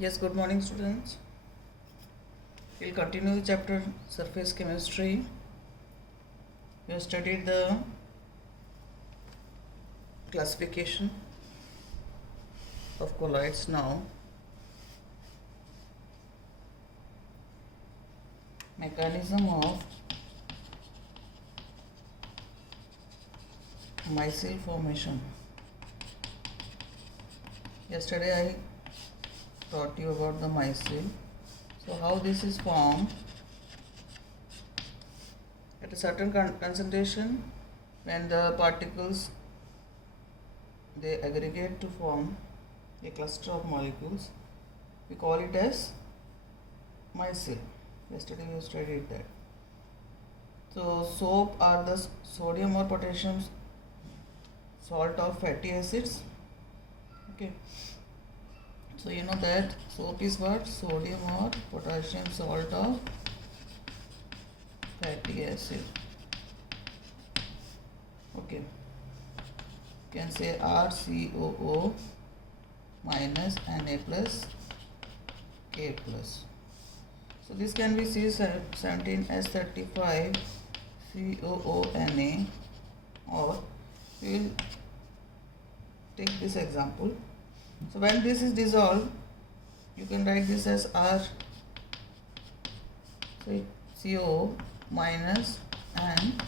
Yes, good morning, students. We'll continue the chapter Surface Chemistry. We have studied the classification of colloids now. Mechanism of micelle formation. Yesterday I taught you about the micelle. So how this is formed at a certain concentration when the particles they aggregate to form a cluster of molecules, we call it as micelle. Yesterday we studied that. So soap are the sodium or potassium salt of fatty acids. Okay. So you know that soap is what? Sodium or potassium salt of fatty acid. Okay. You can say RCOO minus Na plus K plus. So this can be C17H35 COONA, or we will take this example. So when this is dissolved, you can write this as RCO minus and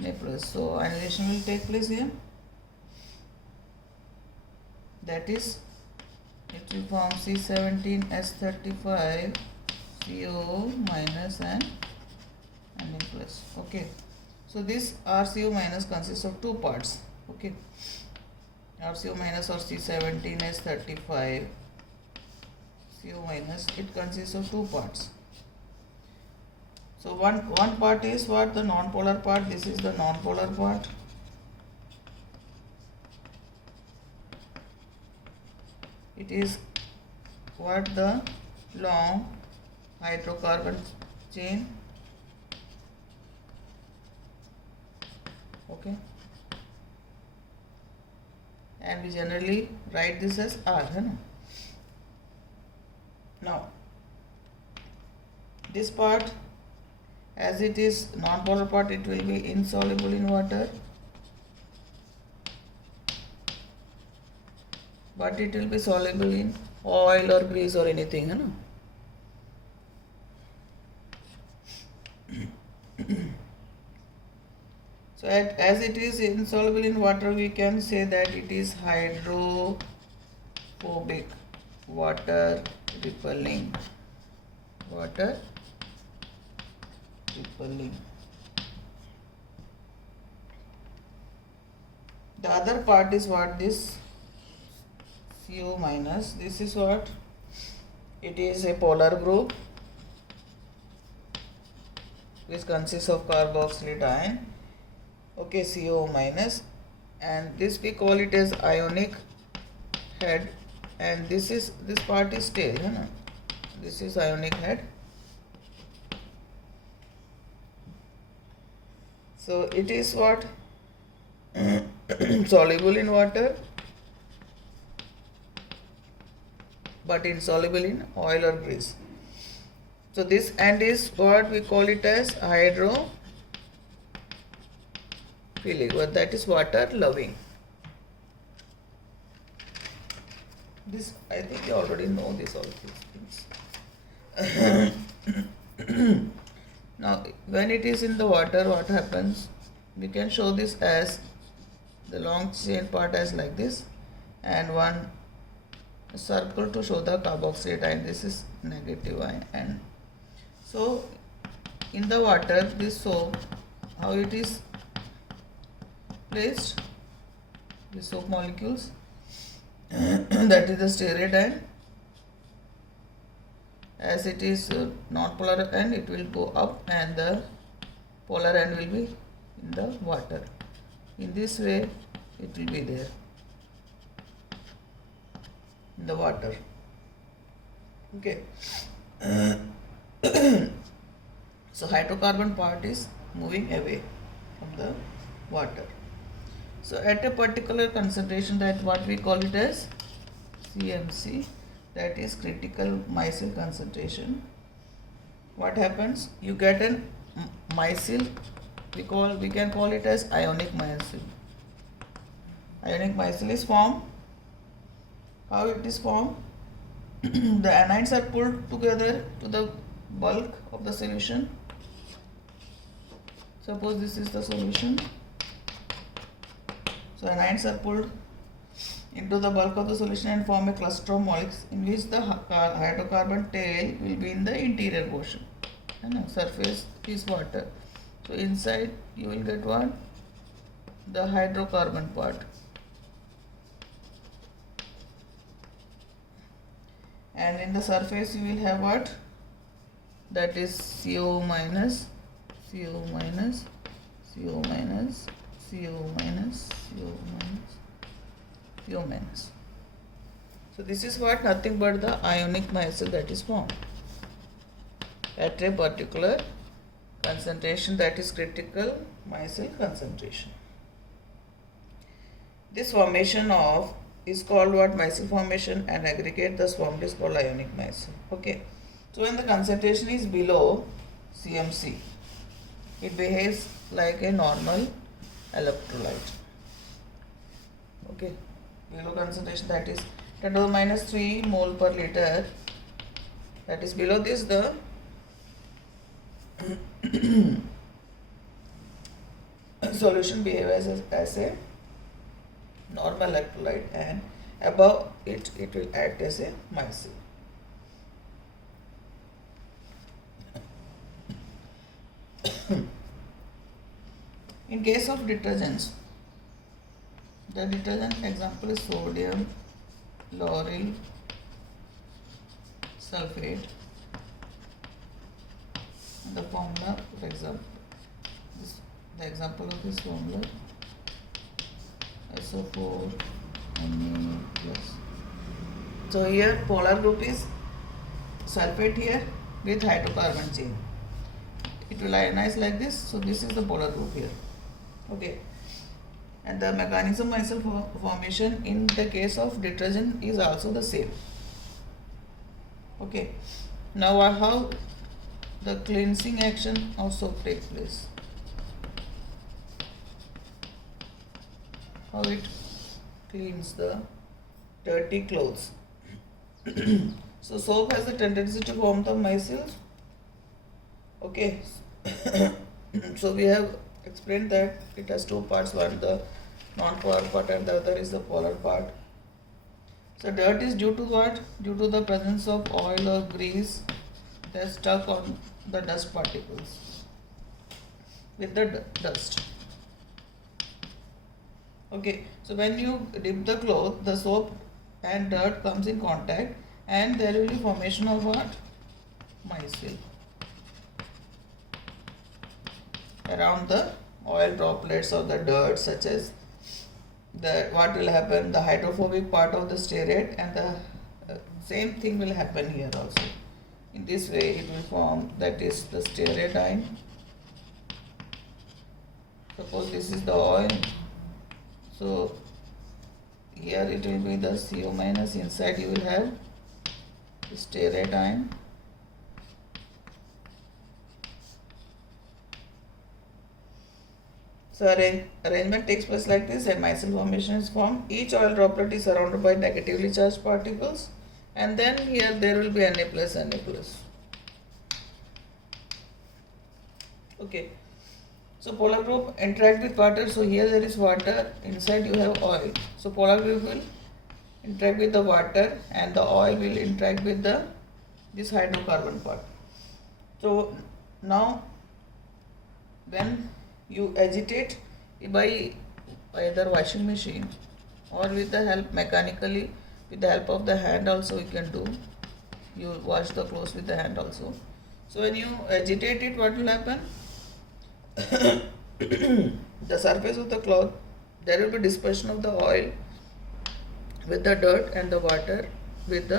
Na plus. So ionization will take place here. That is, it will form C17H35 CO minus and Na plus. Okay. So this RCO minus consists of two parts. Okay. RCO minus or C17H35 CO minus, it consists of two parts. So one part is what? The non-polar part. This is the non-polar part. It is what? The long hydrocarbon chain. Okay. And we generally write this as R. Now, this part, as it is non-polar part, it will be insoluble in water, but it will be soluble in oil or grease or anything. So as it is insoluble in water, we can say that it is hydrophobic, water repelling. The other part is what? This CO minus. This is what? It is a polar group which consists of carboxylate ion. Okay, CO minus, and this we call it as ionic head, and this part is tail. This is ionic head. So it is what? Soluble in water, but insoluble in oil or grease. So this end is what we call it as hydrophilic, but that is water loving. This, I think you already know this, all these things. Now when it is in the water, what happens? We can show this as the long chain part as like this, and one circle to show the carboxylate ion. This is negative ion. So in the water, this soap, how it is placed? The soap molecules that is the stearate ion. As it is non-polar end, it will go up, and the polar end will be in the water. In this way, it will be there in the water. Okay. So hydrocarbon part is moving away from the water. So at a particular concentration, that what we call it as CMC, that is critical micelle concentration, what happens? You get an micelle. We can call it as ionic micelle. Ionic micelle is formed. How it is formed? The anions are pulled together to the bulk of the solution. Suppose this is the solution. So anions are pulled into the bulk of the solution and form a cluster of molecules in which the hydrocarbon tail will be in the interior portion. And surface is water. So inside you will get what? The hydrocarbon part. And in the surface you will have what? That is CO minus, CO minus, CO minus, CO minus, CO minus, CO minus. So this is what? Nothing but the ionic micelle that is formed at a particular concentration, that is critical micelle concentration. This formation of is called what? Micelle formation, and aggregate thus formed is called ionic micelle. Okay. So when the concentration is below CMC, it behaves like a normal electrolyte. Okay. Below concentration, that is 10 to the minus 3 mole per liter, that is below this, the solution behaves as a normal electrolyte, and above it will act as a micelle. In case of detergents, the detergent example is sodium lauryl sulfate. The formula, for example, the example of this formula, SO4 Na plus. So here polar group is sulfate here with hydrocarbon chain. It will ionize like this. So this is the polar group here. Okay. And the mechanism micelle formation in the case of detergent is also the same. Okay. Now how the cleansing action of soap takes place. How it cleans the dirty clothes. So soap has a tendency to form the micelles. Okay. So we have explained that it has two parts, one the non-polar part and the other is the polar part. So dirt is due to what? Due to the presence of oil or grease that's stuck on the dust particles with the dust. Okay, so when you dip the cloth, the soap and dirt comes in contact and there will be formation of what? Micelle around the oil droplets or the dirt, such as what will happen, the hydrophobic part of the stearate, and the same thing will happen here also. In this way it will form, that is the stearadine. Suppose this is the oil, so here it will be the CO minus, inside you will have the stearadine. So arrangement takes place like this, and micelle formation is formed. Each oil droplet is surrounded by negatively charged particles, and then here there will be Na plus, Na plus. Okay. So polar group interact with water. So here there is water, inside you have oil. So polar group will interact with the water and the oil will interact with this hydrocarbon part. So now when you agitate by either washing machine or with the help mechanically, with the help of the hand also you can do. You wash the clothes with the hand also. So when you agitate it, what will happen? The surface of the cloth, there will be dispersion of the oil with the dirt and the water with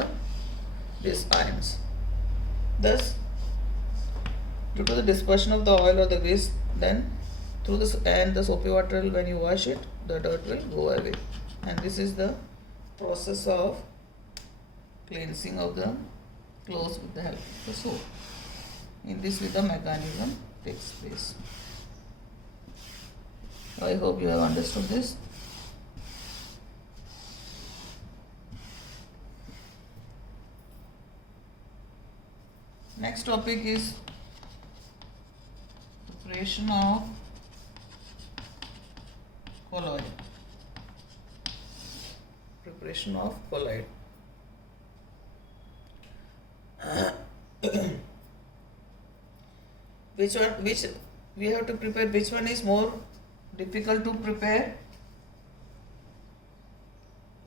these ions. Thus, due to the dispersion of the oil or the grease, then through this and the soapy water, when you wash it, the dirt will go away. And this is the process of cleansing of the clothes with the help of the soap. In this way the mechanism takes place. I hope you have understood this. Next topic is preparation of colloid. Preparation of colloid. Which we have to prepare? Which one is more difficult to prepare?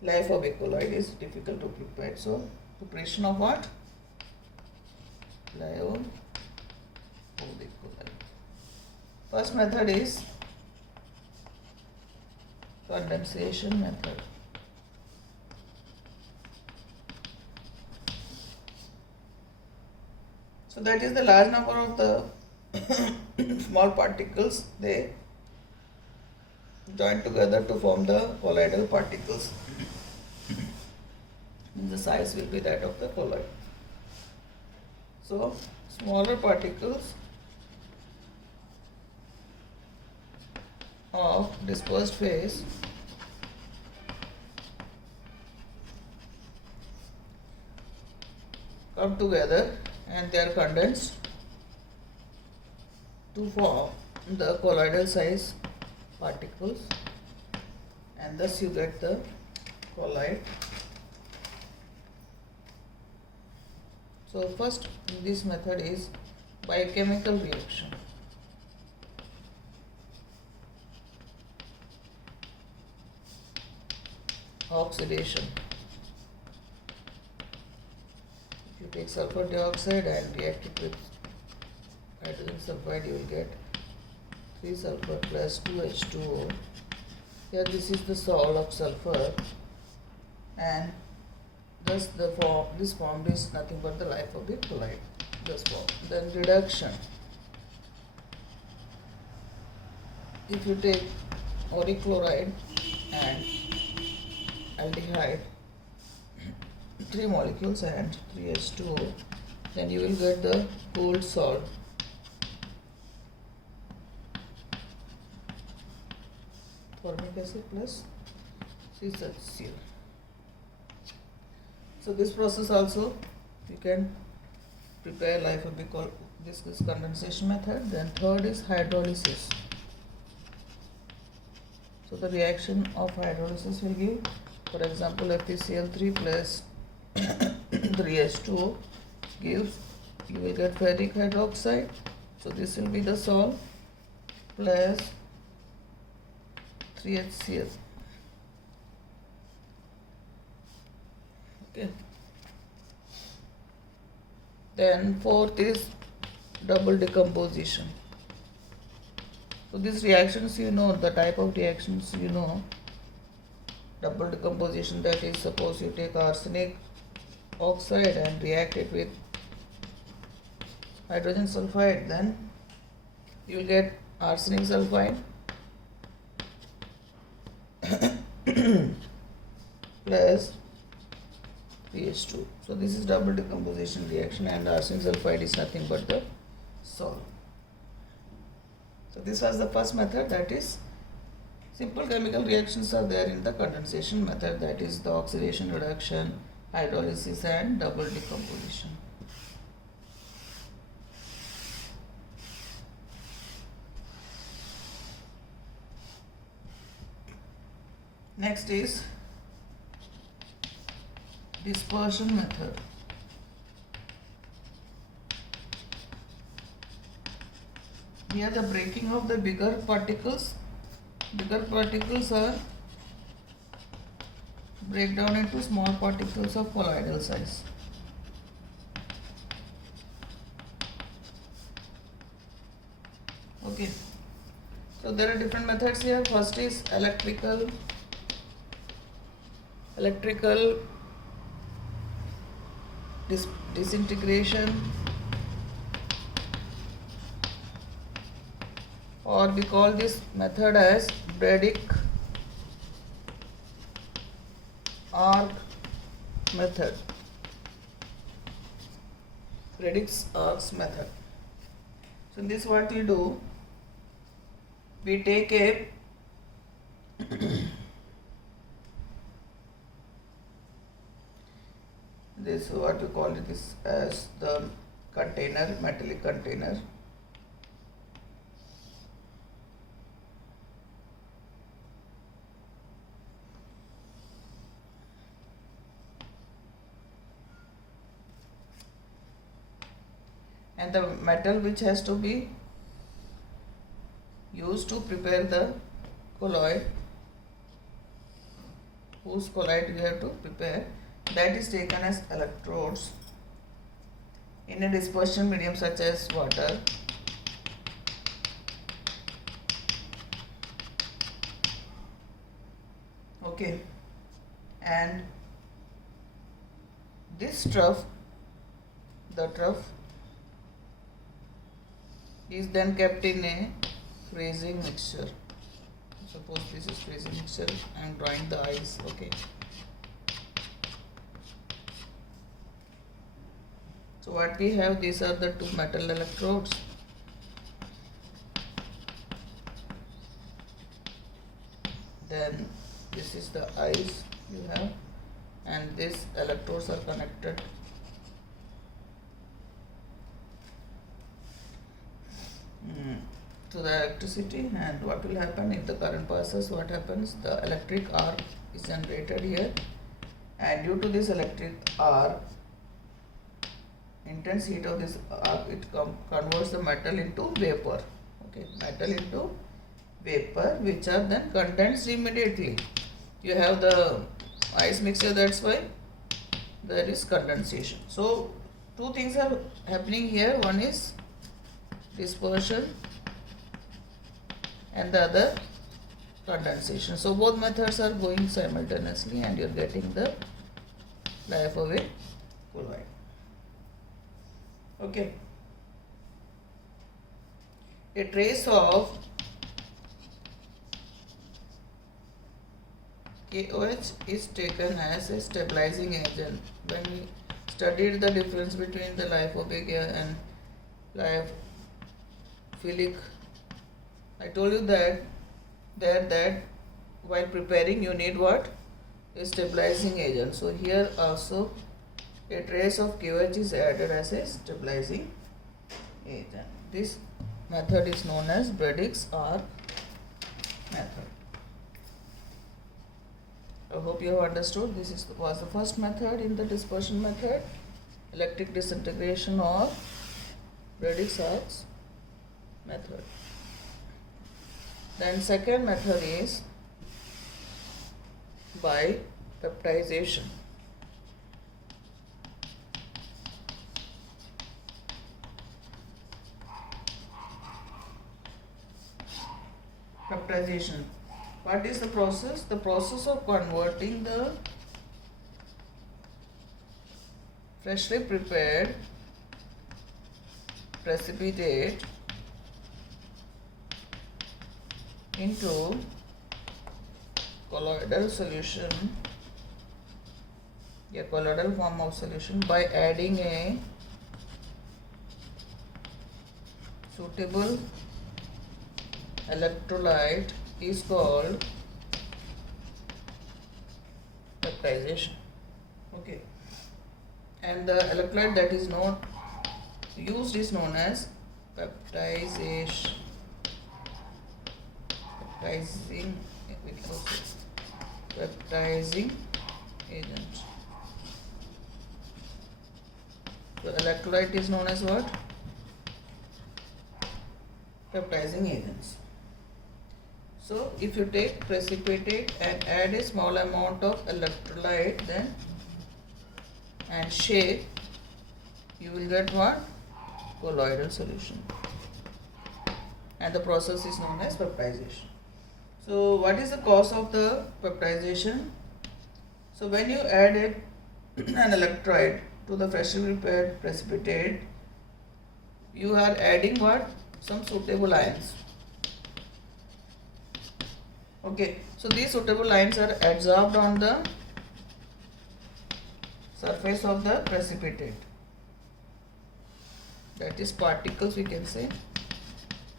Lyophobic colloid is difficult to prepare. So preparation of what? Lyophobic colloid. First method is condensation method. So that is the large number of the small particles, they join together to form the colloidal particles. The size will be that of the colloid. So smaller particles of dispersed phase come together and they are condensed to form the colloidal size particles, and thus you get the colloid. So first in this method is biochemical reaction. Oxidation. If you take sulfur dioxide and react it with hydrogen sulfide, you will get 3 sulfur plus 2 H2O. Here this is the sol of sulfur, and thus this formed is nothing but the lyophobic colloid. This form. Then reduction. If you take auric chloride and aldehyde, 3 molecules and 3 H2O, then you will get the gold salt. Formic acid plus CaCl. So this process also you can prepare lyophobic colloid. This is condensation method. Then third is hydrolysis. So the reaction of hydrolysis will give, for example, FeCl3 plus 3H2O gives, you will get ferric hydroxide. So this will be the salt plus 3HCl. Okay. Then fourth is double decomposition. So these reactions, you know, the type of reactions, you know. Double decomposition, that is, suppose you take arsenic oxide and react it with hydrogen sulfide, then you will get arsenic sulfide plus PH2. So this is double decomposition reaction, and arsenic sulfide is nothing but the salt. So this was the first method, that is simple chemical reactions are there in the condensation method, that is the oxidation, reduction, hydrolysis and double decomposition. Next is dispersion method. Here the breaking of the bigger particles are break down into small particles of colloidal size. Okay, so there are different methods here. First is electrical disintegration, or we call this method as Bragg arc method. Bradick's method. So in this what we do, we take a this what we call it this as the container, metallic container. And the metal which has to be used to prepare the colloid, whose colloid we have to prepare, that is taken as electrodes in a dispersion medium such as water. Okay, and this trough, the trough is then kept in a freezing mixture. Suppose this is freezing mixture, I am drawing the ice. Okay, so what we have, these are the two metal electrodes. Then this is the ice you have, and these electrodes are connected to the electricity. And what will happen if the current passes, what happens, the electric arc is generated here, and due to this electric arc, intense heat of this arc, it converts the metal into vapor. Okay, metal into vapor, which are then condensed immediately. You have the ice mixture, that's why there is condensation. So two things are happening here, one is dispersion and the other condensation. So both methods are going simultaneously and you are getting the Lyapunov colloid. Okay, a trace of KOH is taken as a stabilizing agent. When we studied the difference between the Lyapunov and lyophilic, I told you that while preparing you need what? A stabilizing agent. So here also a trace of KOH is added as a stabilizing agent. This method is known as Bradick's arc method. I hope you have understood. This was the first method in the dispersion method, electric disintegration or Bradick's arc method. Then second method is by peptidization. Peptidization. What is the process? The process of converting the freshly prepared precipitate into colloidal solution, a colloidal form of solution, by adding a suitable electrolyte is called peptidization. Okay, and the electrolyte that is not used is known as peptidizing agent. So electrolyte is known as what? Peptidizing agents. So if you take precipitate and add a small amount of electrolyte then and shake, you will get what? Colloidal solution. And the process is known as peptidization. So what is the cause of the peptidization? So when you add an electrolyte to the freshly prepared precipitate, you are adding what? Some suitable ions. Okay, so these suitable ions are adsorbed on the surface of the precipitate. that is particles we can say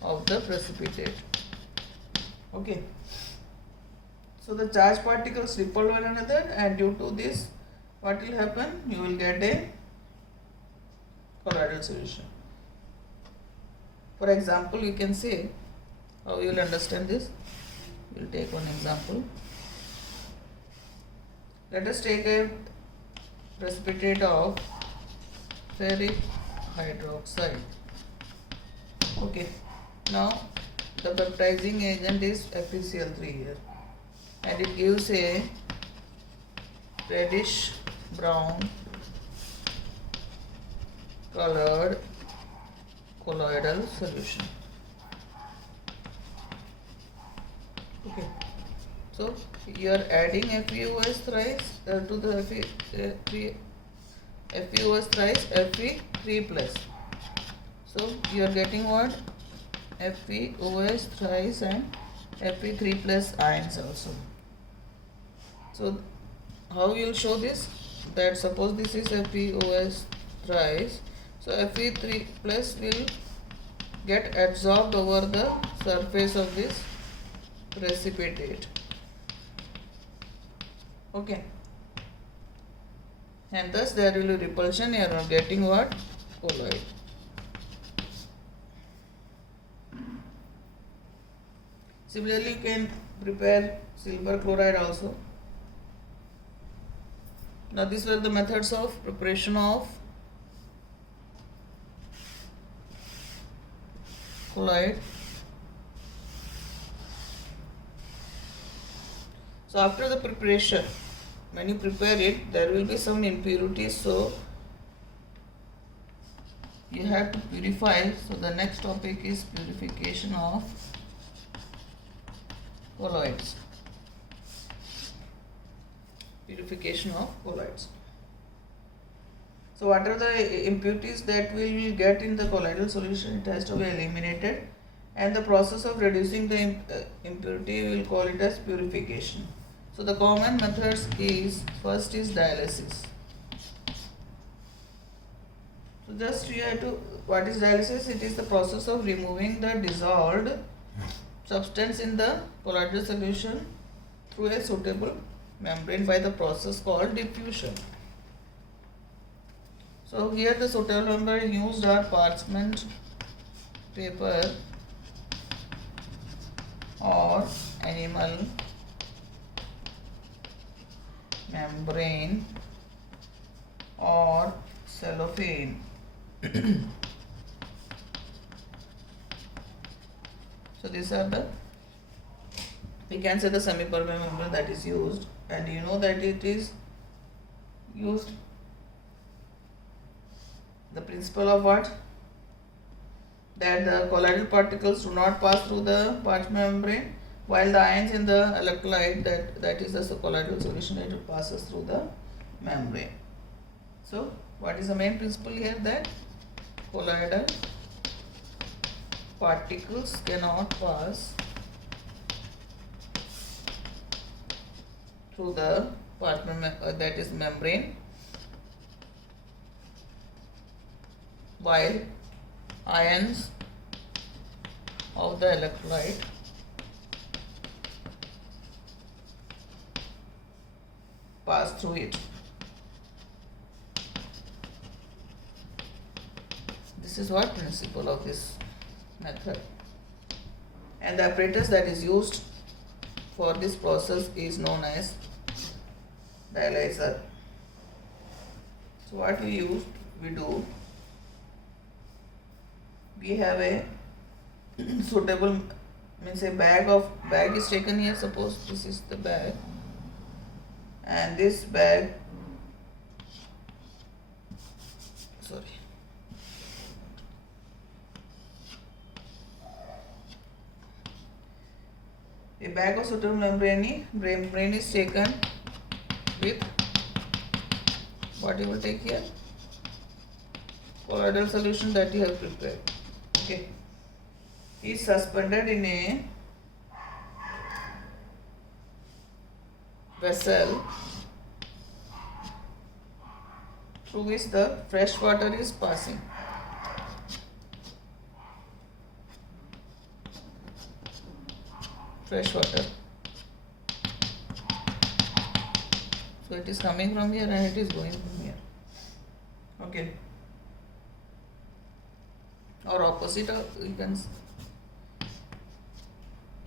of the precipitate. Okay. So the charged particles repel one another, and due to this, what will happen? You will get a colloidal solution. For example, you can say how you will understand this. We will take one example. Let us take a precipitate of ferric hydroxide. Okay. Now the baptizing agent is FeCl3 here, and it gives a reddish brown colored colloidal solution. Okay, so you are adding FeOS thrice to the FeOS thrice Fe3 plus. So you are getting what? FeOS thrice and Fe3 plus ions also. So how you will show this? That suppose this is FeOS thrice, so Fe3 plus will get absorbed over the surface of this precipitate. Okay, and thus there will be repulsion. You are getting what? Colloid. Similarly, you can prepare silver chloride also. Now these were the methods of preparation of colloid. So after the preparation, when you prepare it, there will be some impurities, so you have to purify. So the next topic is purification of colloids. Purification of colloids. So what are the impurities that we will get in the colloidal solution? It has to be eliminated, and the process of reducing the impurity, we will call it as purification. So the common methods is, first is dialysis. So just you have to, what is dialysis? It is the process of removing the dissolved substance in the colloidal solution through a suitable membrane by the process called diffusion. So here the suitable membrane used are parchment paper or animal membrane or cellophane. So these are the, we can say, the semi-permeable membrane that is used, and you know that it is used, the principle of what? That the colloidal particles do not pass through the parchment membrane, while the ions in the electrolyte, that is the colloidal solution, it passes through the membrane. So what is the main principle here? That colloidal particles cannot pass through the parchment, that is membrane, while ions of the electrolyte pass through it. This is what principle of this method, and the apparatus that is used for this process is known as dialyzer. So what we do, we have a suitable, means a bag is taken here. Suppose this is the bag, and this bag, a bag of suitable membrane is taken with, what you will take here? Colloidal solution that you have prepared. Okay, is suspended in a vessel through which the fresh water is passing. fresh water. So it is coming from here and it is going from here. Okay. Or opposite, you can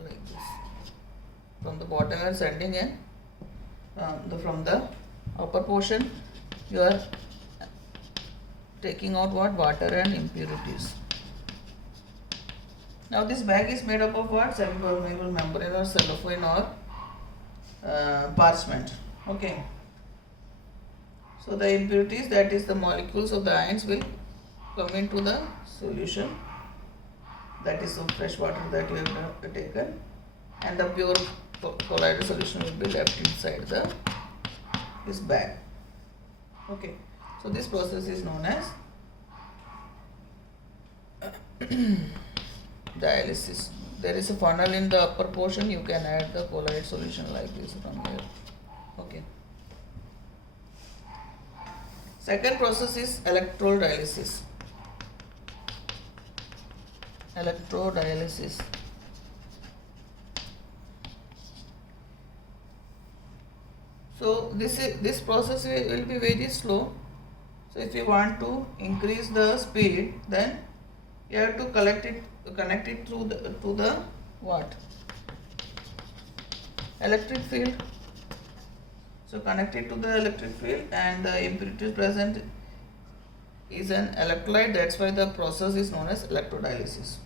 like this. From the bottom you are sending in, from the upper portion you are taking out what? Water and impurities. Now this bag is made up of what? Semi-permeable membrane or cellophane or parchment. Okay. So the impurities, that is the molecules of the ions, will come into the solution, that is some fresh water that you have taken, and the pure colloidal solution will be left inside this bag. Okay. So this process is known as dialysis. There is a funnel in the upper portion, you can add the colloid solution like this from here. Okay. Second process is electrodialysis. Electrodialysis. So this process will be very slow. So if you want to increase the speed, then you have to connect it to the what? Electric field. So connect it to the electric field, and the impurity present is an electrolyte. That's why the process is known as electrodialysis.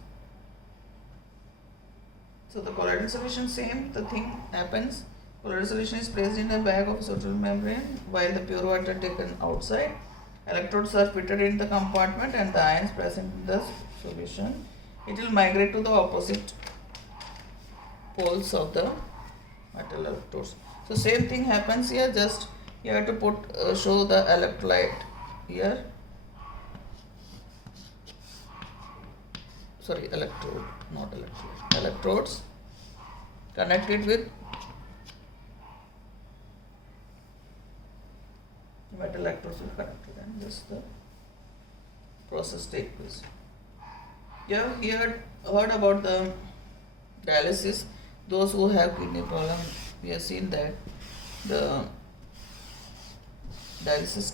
So the colloidal solution, same the thing happens. Colloidal solution is placed in a bag of central membrane, while the pure water taken outside. Electrodes are fitted in the compartment, and the ions present in the solution, it will migrate to the opposite poles of the metal electrodes. So same thing happens here, just you have to put show the electrolyte here. Sorry, electrode, not electrolyte. Electrodes connected with metal electrodes will connected, and this the process take place. You have heard about the dialysis. Those who have kidney problem, we have seen that the dialysis,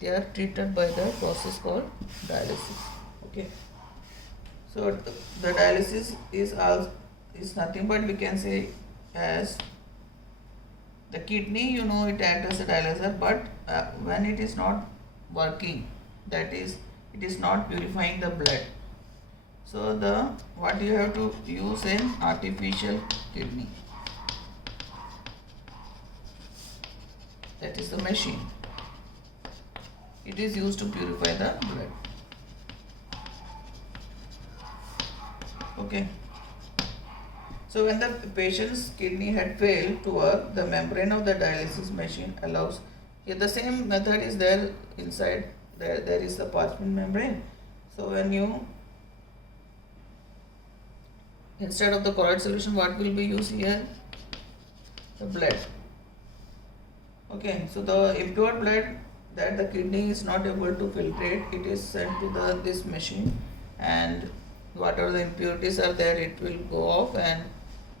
they are treated by the process called dialysis. Okay. So the dialysis is nothing but, we can say, as the kidney, it acts as a dialyzer, but when it is not working, that is, it is not purifying the blood. So what you have to use an artificial kidney. That is the machine. It is used to purify the blood. Okay. So when the patient's kidney had failed to work, the membrane of the dialysis machine allows. Here the same method is there inside. There is the parchment membrane. So when you, instead of the colloid solution, what will be used here? The blood. Okay. So the impure blood that the kidney is not able to filtrate, it is sent to this machine, and whatever the impurities are there, it will go off, and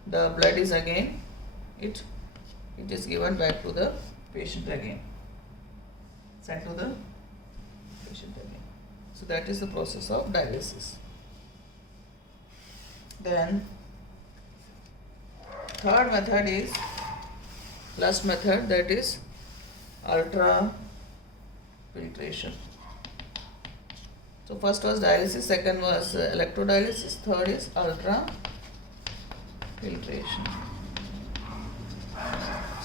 the blood is again, it is given back to the patient again, sent to the patient again. So that is the process of dialysis. Then third method is, last method, that is ultrafiltration. So first was dialysis, second was electrodialysis, third is ultrafiltration.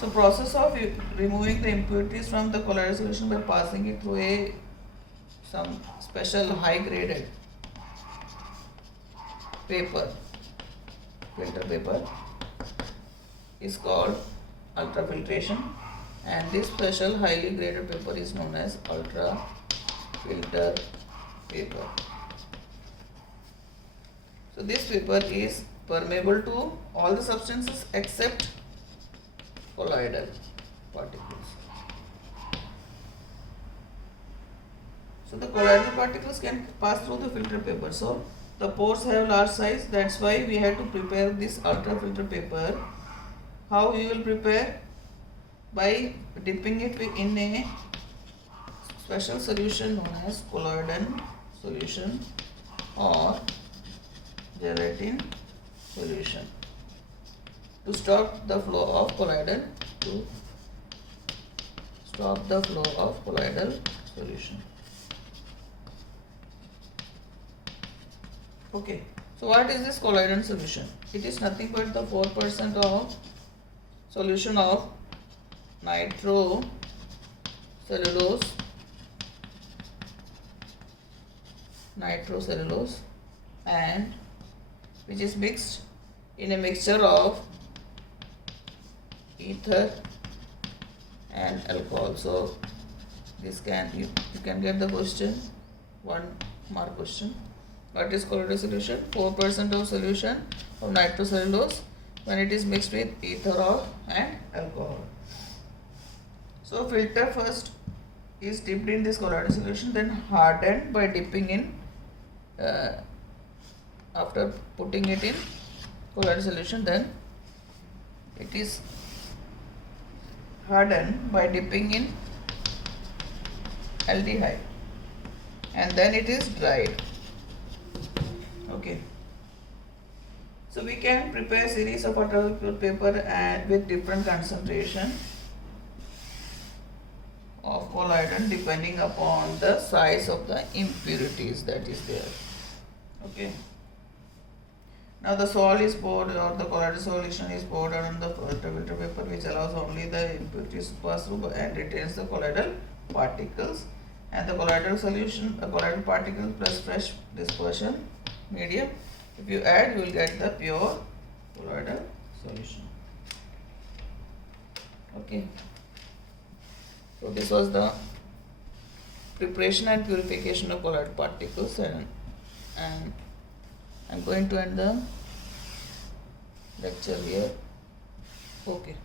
So process of removing the impurities from the colloidal solution by passing it through some special high graded paper, filter paper, is called ultrafiltration, and this special highly graded paper is known as ultrafilter paper. So this paper is permeable to all the substances except colloidal particles. So the colloidal particles can pass through the filter paper. So the pores have large size, that's why we have to prepare this ultrafilter paper. How we will prepare? By dipping it in a special solution known as colloidal solution or gelatin solution to stop the flow of colloidal solution. Okay, so what is this colloidal solution? It is nothing but the 4% of solution of nitrocellulose and which is mixed in a mixture of ether and alcohol. So this you can get the question, 1 mark question. What is colloidal solution? 4% of solution of nitrocellulose when it is mixed with ether and alcohol. So filter first is dipped in this colloidal solution, then hardened by dipping in after putting it in colloidal solution, then it is hardened by dipping in aldehyde and then it is dried. Okay, so we can prepare series of ultrafilter paper and with different concentration of colloidal depending upon the size of the impurities that is there. Okay, now the salt is poured or the colloidal solution is poured on the ultrafilter paper, which allows only the impurities to pass through and retains the colloidal particles, and the colloidal solution, colloidal particles plus fresh dispersion medium, if you add you will get the pure colloidal solution. Okay, so this was the preparation and purification of colloidal particles, and I'm going to end the lecture here. Okay.